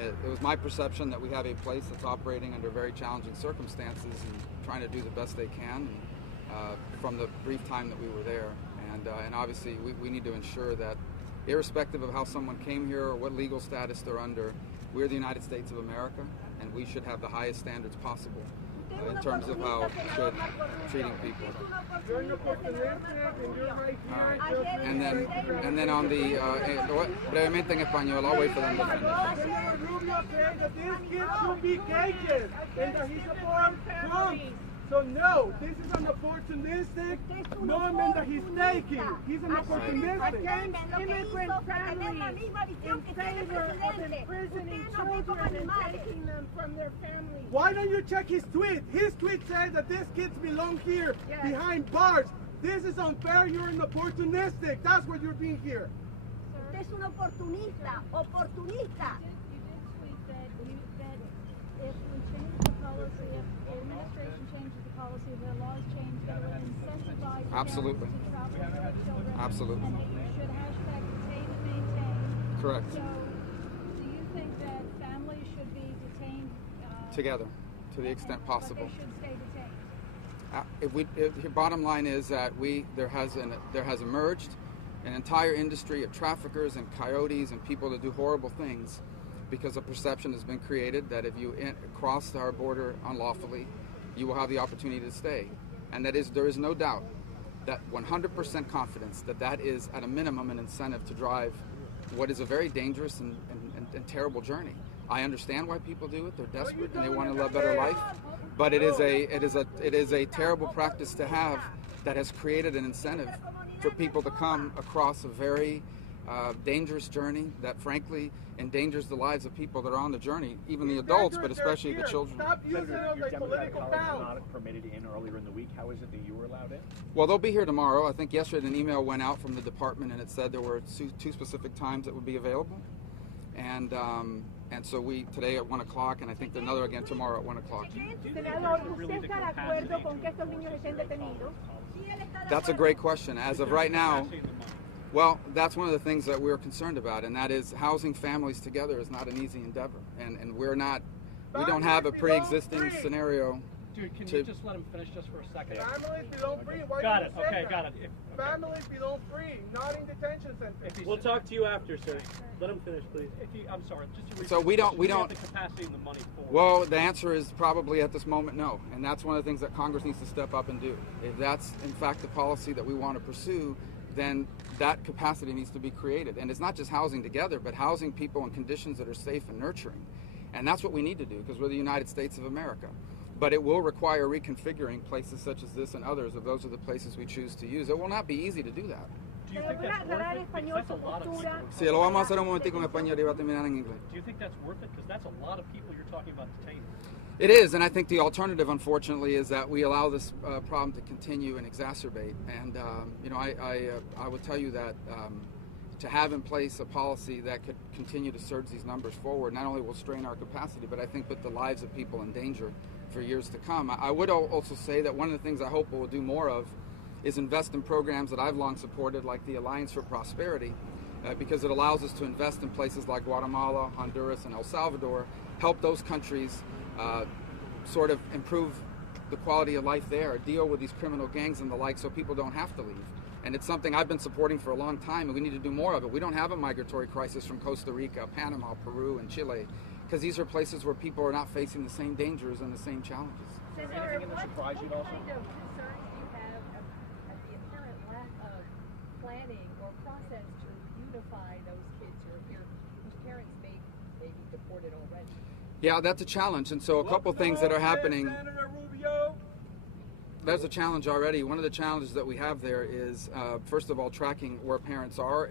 It was my perception that we have a place that's operating under very challenging circumstances and trying to do the best they can from the brief time that we were there. And obviously we need to ensure that irrespective of how someone came here or what legal status they're under, we're the United States of America, and we should have the highest standards possible in terms of how we should treating people. And then on the brevemente en español, I'll wait for them to finish. Rubio said that these kids should be cages and that he's support Trump. So no, this is an opportunistic moment that he's taking. He's an opportunistic. Against immigrant families in favor of imprisoning children and taking them from their families. Why don't you check his tweet? His tweet says that these kids belong here behind bars. This is unfair. You're an opportunistic. That's what you're being here. Usted es un oportunista. Oportunista. You did tweet that if we change the policy, if the administration changes the policy, the laws change, that will incentivize Absolutely. parents to travel with their children. Absolutely. And that you should hashtag detain and maintain. Correct. So, do you think that families should be detained Together, to the extent possible. But they should stay detained? If bottom line is that there has emerged an entire industry of traffickers and coyotes and people that do horrible things because a perception has been created that if you cross our border unlawfully, you will have the opportunity to stay. And there is no doubt that 100% confidence that is at a minimum an incentive to drive what is a very dangerous and terrible journey. I understand why people do it. They're desperate and they want to live a better life. But it is a terrible practice to have that has created an incentive for people to come across a very dangerous journey that frankly endangers the lives of people that are on the journey, even the adults, but especially the children. Stop using them like political power. Not permitted in earlier in the week. How is it that you were allowed in? Well, they'll be here tomorrow. I think yesterday an email went out from the department and it said there were two specific times that would be available. And so today at 1 o'clock, and I think another again tomorrow at 1 o'clock. That's a great question. As of right now, well, that's one of the things that we're concerned about, and that is housing families together is not an easy endeavor, and we don't have a pre-existing scenario. Dude, can you just let him finish just for a second? Families belong free. Why Got do it. you say Okay, that? got it. Families belong free, not in detention centers. We'll talk to you after, sir. Let him finish, please. I'm sorry. Just to So we don't. have the capacity and the money for. Well, the answer is probably at this moment no, and that's one of the things that Congress needs to step up and do. If that's in fact the policy that we want to pursue, then that capacity needs to be created. And it's not just housing together, but housing people in conditions that are safe and nurturing. And that's what we need to do because we're the United States of America. But it will require reconfiguring places such as this and others if those are the places we choose to use. It will not be easy to do that. Do you think that's worth it? Because that's a lot of people. Sí, lo vamos a hacer un momentico en español y va a terminar en inglés. Do you think that's worth it? Because that's a lot of people you're talking about detaining. It is, and I think the alternative, unfortunately, is that we allow this problem to continue and exacerbate. And I would tell you that to have in place a policy that could continue to surge these numbers forward not only will strain our capacity, but I think put the lives of people in danger for years to come. I would also say that one of the things I hope we'll do more of is invest in programs that I've long supported, like the Alliance for Prosperity, because it allows us to invest in places like Guatemala, Honduras, and El Salvador, help those countries sort of improve the quality of life there, deal with these criminal gangs and the like so people don't have to leave. And it's something I've been supporting for a long time, and we need to do more of it. We don't have a migratory crisis from Costa Rica, Panama, Peru, and Chile, because these are places where people are not facing the same dangers and the same challenges. Is there anything that surprised you also? What kind of concerns do you have at the apparent lack of planning or process to unify those kids who are here, whose parents may be deported already? Yeah, that's a challenge, and so a couple things that are happening. Senator Rubio. There's a challenge already. One of the challenges that we have there is, first of all, tracking where parents are.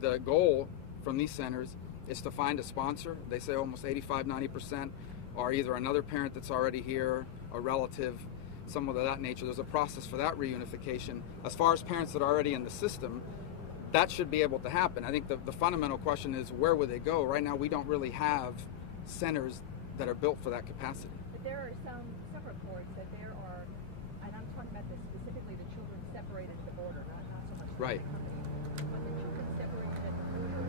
The goal from these centers is to find a sponsor. They say almost 85–90% are either another parent that's already here, a relative, someone of that nature. There's a process for that reunification. As far as parents that are already in the system, that should be able to happen. I think the fundamental question is where would they go? Right now we don't really have centers that are built for that capacity. But there are some reports that there are, and I'm talking about specifically the children separated at the border, not so much right. The company, but the children separated at the border.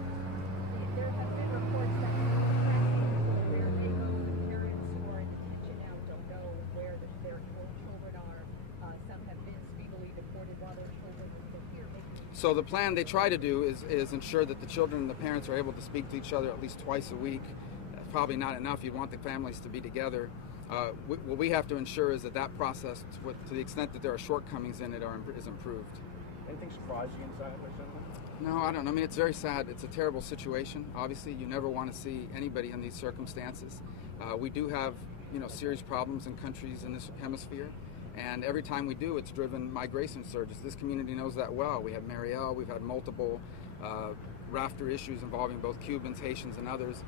There have been reports that tracking So the plan they try to do is ensure that the children and the parents are able to speak to each other at least twice a week. Probably not enough. You'd want the families to be together. What we have to ensure is that process, to the extent that there are shortcomings in it, is improved. Anything surprise you inside or something? No, I don't. I mean, it's very sad. It's a terrible situation. Obviously, you never want to see anybody in these circumstances. We do have, serious problems in countries in this hemisphere, and every time we do, it's driven migration surges. This community knows that well. We have Mariel. We've had multiple rafter issues involving both Cubans, Haitians, and others.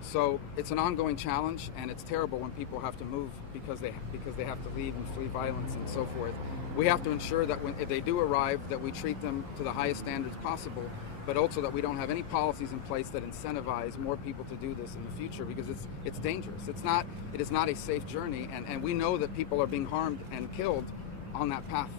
So it's an ongoing challenge, and it's terrible when people have to move because they have to leave and flee violence and so forth. We have to ensure that if they do arrive, that we treat them to the highest standards possible, but also that we don't have any policies in place that incentivize more people to do this in the future, because it's dangerous. It is not a safe journey, and we know that people are being harmed and killed on that path.